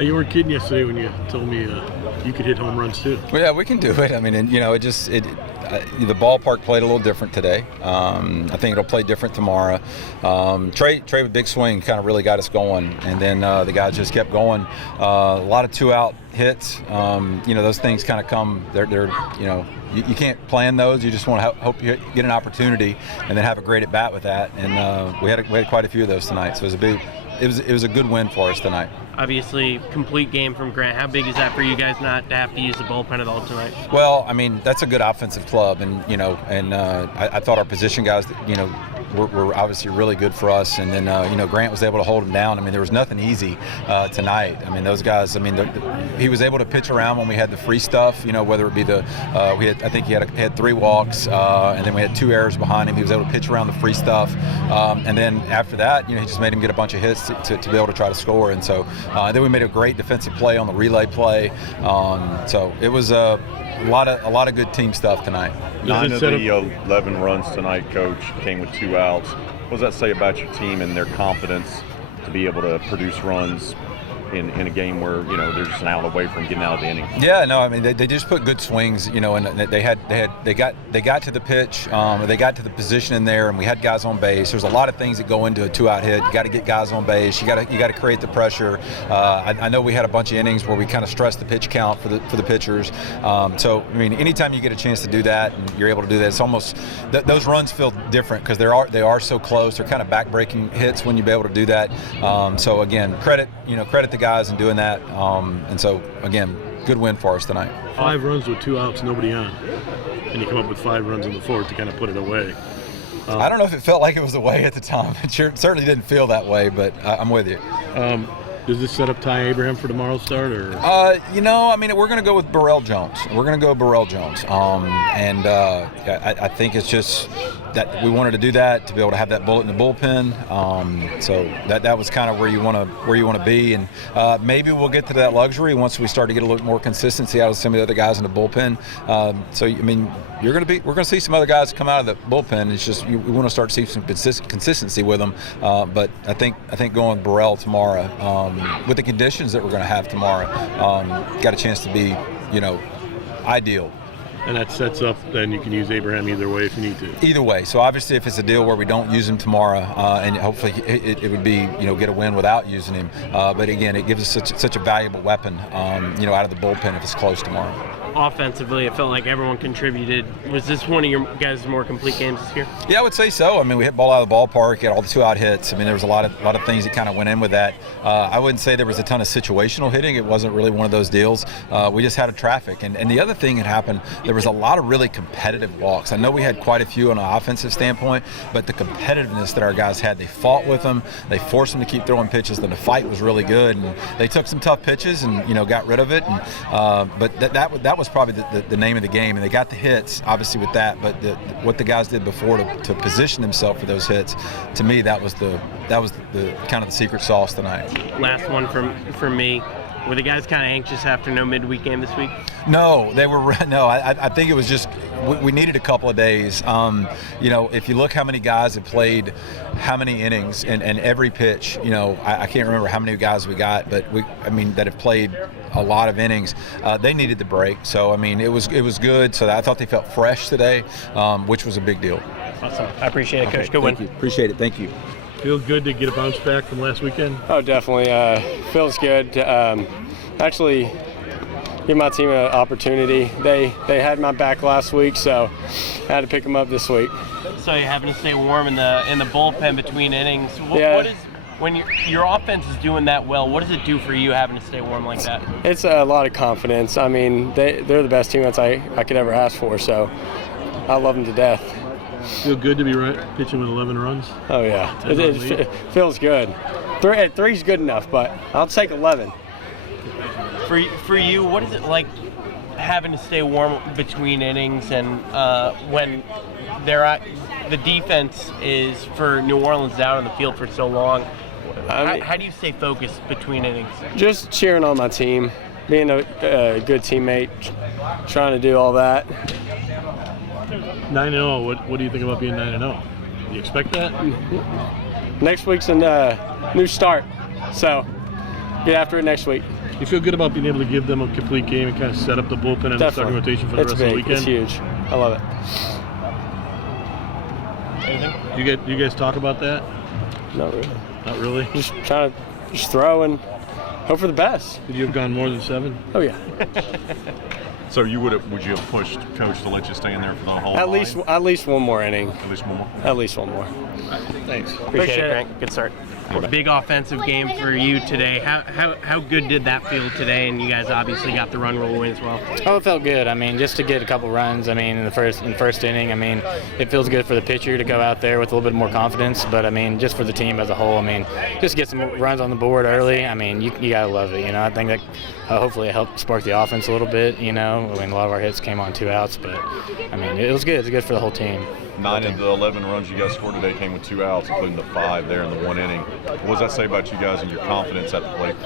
You weren't kidding yesterday when you told me you could hit home runs too. Well, yeah, we can do it. I mean, and, you know, the ballpark played a little different today. I think it'll play different tomorrow. Tre with big swing kind of really got us going, and then the guys just kept going. A lot of 2-out hits. You know, those things kind of come. They're you know, you can't plan those. You just want to hope you get an opportunity and then have a great at bat with that. And we had quite a few of those tonight. So it was a good win for us tonight. Obviously, complete game from Grant. How big is that for you guys not to have to use the bullpen at all tonight? Well, I mean, that's a good offensive club, and you know, and I thought our position guys, you know, were obviously really good for us, and then you know, Grant was able to hold him down. I mean, there was nothing easy tonight. I mean, those guys. I mean, he was able to pitch around when we had the free stuff. You know, whether it be I think he had 3 walks, and then we had 2 errors behind him. He was able to pitch around the free stuff, and then after that, you know, he just made him get a bunch of hits to be able to try to score, and so. Then we made a great defensive play on the relay play. So it was a lot of good team stuff tonight. 9 of the 11 runs tonight, Coach, came with 2 outs. What does that say about your team and their confidence to be able to produce runs in a game where, you know, they're just an out away from getting out of the inning? Yeah, no, I mean they just put good swings, you know, and they got to the pitch, they got to the position in there, and we had guys on base. There's a lot of things that go into a 2-out hit. You got to get guys on base. You got to create the pressure. I know we had a bunch of innings where we kind of stressed the pitch count for the pitchers. So I mean, anytime you get a chance to do that and you're able to do that, it's almost those runs feel different because they are so close. They're kind of back-breaking hits when you be able to do that. So again, credit the guys in doing that, and so again, good win for us tonight. 5 runs with 2 outs, nobody on, and you come up with 5 runs in the 4th to kind of put it away. I don't know if it felt like it was away at the time. It certainly didn't feel that way, but I'm with you. Does this set up Tre Abraham for tomorrow's start, or? You know, I mean, we're going to go with Burrell Jones. And I think it's just that we wanted to do that to be able to have that bullet in the bullpen. So that was kind of where you want to be, and maybe we'll get to that luxury once we start to get a little more consistency out of some of the other guys in the bullpen. So I mean, we're going to see some other guys come out of the bullpen. It's just we want to start to see some consistency with them. But I think going with Burrell tomorrow. With the conditions that we're going to have tomorrow, got a chance to be, you know, ideal. And that sets up, then you can use Abraham either way if you need to. Either way. So obviously if it's a deal where we don't use him tomorrow, and hopefully it would be, you know, get a win without using him. But again, it gives us such a valuable weapon, you know, out of the bullpen if it's close tomorrow. Offensively, it felt like everyone contributed. Was this one of your guys' more complete games this year? Yeah, I would say so. I mean, we hit ball out of the ballpark, got all the 2-out hits. I mean, there was a lot of things that kind of went in with that. I wouldn't say there was a ton of situational hitting. It wasn't really one of those deals. We just had a traffic. And the other thing that happened, there was a lot of really competitive walks. I know we had quite a few on an offensive standpoint, but the competitiveness that our guys had, they fought with them. They forced them to keep throwing pitches. Then the fight was really good. And they took some tough pitches and, you know, got rid of it. And, but that was probably the name of the game, and they got the hits obviously with that, but what the guys did before to position themselves for those hits, to me that was the kind of the secret sauce tonight. Last one from me. Were the guys kind of anxious after no midweek game this week? No, they were. No, I think it was just we needed a couple of days. You know, if you look how many guys have played, how many innings, and every pitch. You know, I can't remember how many guys we got, but that have played a lot of innings. They needed the break, so I mean, it was good. So I thought they felt fresh today, which was a big deal. Awesome. I appreciate it, Coach. Good win. Appreciate it. Thank you. Feel good to get a bounce back from last weekend? Oh, definitely. Feels good. Actually, give my team an opportunity. They had my back last week, so I had to pick them up this week. So you're having to stay warm in the bullpen between innings. What is when your offense is doing that well? What does it do for you having to stay warm like that? It's a lot of confidence. I mean, they're the best teammates I could ever ask for, so I love them to death. Feel good to be pitching with 11 runs? Oh, yeah. It feels good. Three's good enough, but I'll take 11. For you, what is it like having to stay warm between innings and when the defense is for New Orleans out on the field for so long? How do you stay focused between innings? Just cheering on my team, being a good teammate, trying to do all that. 9-0, what do you think about being 9-0? Do you expect that? Next week's a new start, so get after it next week. You feel good about being able to give them a complete game and kind of set up the bullpen and the starting rotation for the rest of the weekend? It's huge. I love it. Anything? You guys talk about that? Not really. Not really? Just trying to throw and hope for the best. Could you have gone more than 7? Oh yeah. So would you have pushed Coach to let you stay in there for the whole At line? least one more inning. At least one more? At least one more. Thanks. Appreciate it, Frank. Good start. Big offensive game for you today. How good did that feel today? And you guys obviously got the run rule win as well. Oh, it felt good. I mean, just to get a couple runs. I mean, in the first inning. I mean, it feels good for the pitcher to go out there with a little bit more confidence. But I mean, just for the team as a whole. I mean, just get some runs on the board early. I mean, you gotta love it. You know, I think that hopefully it helped spark the offense a little bit. You know, I mean, a lot of our hits came on 2 outs, but I mean, it was good. It's good for the whole team. 9 of the 11 runs you guys scored today came with 2 outs, including the 5 there in the 1 inning. What does that say about you guys and your confidence at the plate?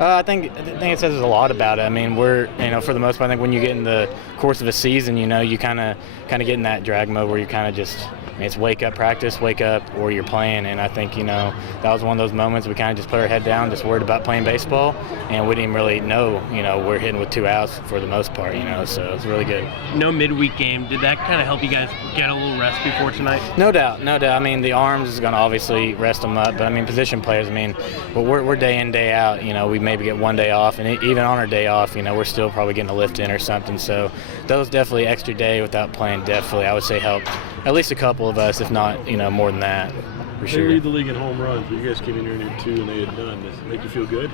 I think it says a lot about it. I mean, we're, you know, for the most part, I think when you get in the course of a season, you know, you kind of get in that drag mode where you kind of just, I mean, it's wake up practice, wake up, or you're playing. And I think, you know, that was one of those moments we kind of just put our head down, just worried about playing baseball, and we didn't really know, you know, we're hitting with 2 outs for the most part, you know, so it's really good. No midweek game. Did that kind of help you guys get a little rest before tonight? No doubt, no doubt. I mean, the arms is going to obviously rest them up, but I mean, position players, I mean, we're day in, day out. You know, we maybe get 1 day off, and even on our day off, you know, we're still probably getting a lift in or something. So those definitely extra day without playing definitely, I would say, helped at least a couple of us, if not, you know, more than that. For They sure. lead the league in home runs, but you guys came in here and did 2 and they had none. Does it make you feel good?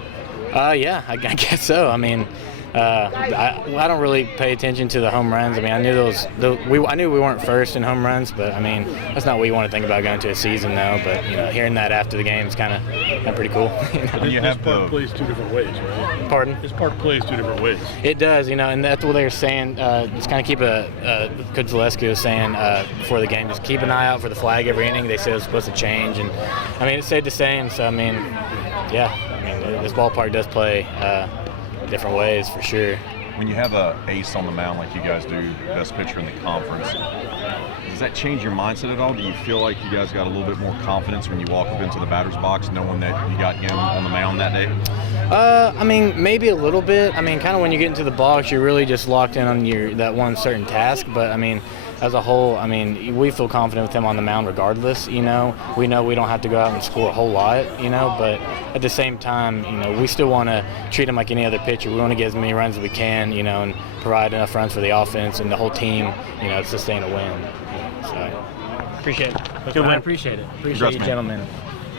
Yeah, I guess so. I mean, I don't really pay attention to the home runs. I mean, I knew I knew we weren't first in home runs, but I mean, that's not what you want to think about going to a season, though. But you know, hearing that after the game is kind of pretty cool. You know? And you This have park plays 2 different ways, right? Pardon? This park plays 2 different ways. It does, you know, and that's what they were saying. Just kind of keep Coach Zaleski was saying before the game, just keep an eye out for the flag every inning. They said it was supposed to change, and I mean, it stayed the same. So I mean, yeah, I mean, this ballpark does play different ways for sure. When you have a ace on the mound like you guys do, best pitcher in the conference, does that change your mindset at all? Do you feel like you guys got a little bit more confidence when you walk up into the batter's box knowing that you got him on the mound that day? I mean, maybe a little bit. I mean, kind of when you get into the box, you're really just locked in on that one certain task. But I mean, as a whole, I mean, we feel confident with him on the mound regardless. You know we don't have to go out and score a whole lot. You know, but at the same time, you know, we still want to treat him like any other pitcher. We want to get as many runs as we can. You know, and provide enough runs for the offense and the whole team. You know, to sustain a win. So Appreciate it. good win. I appreciate it. Appreciate you, man. gentlemen.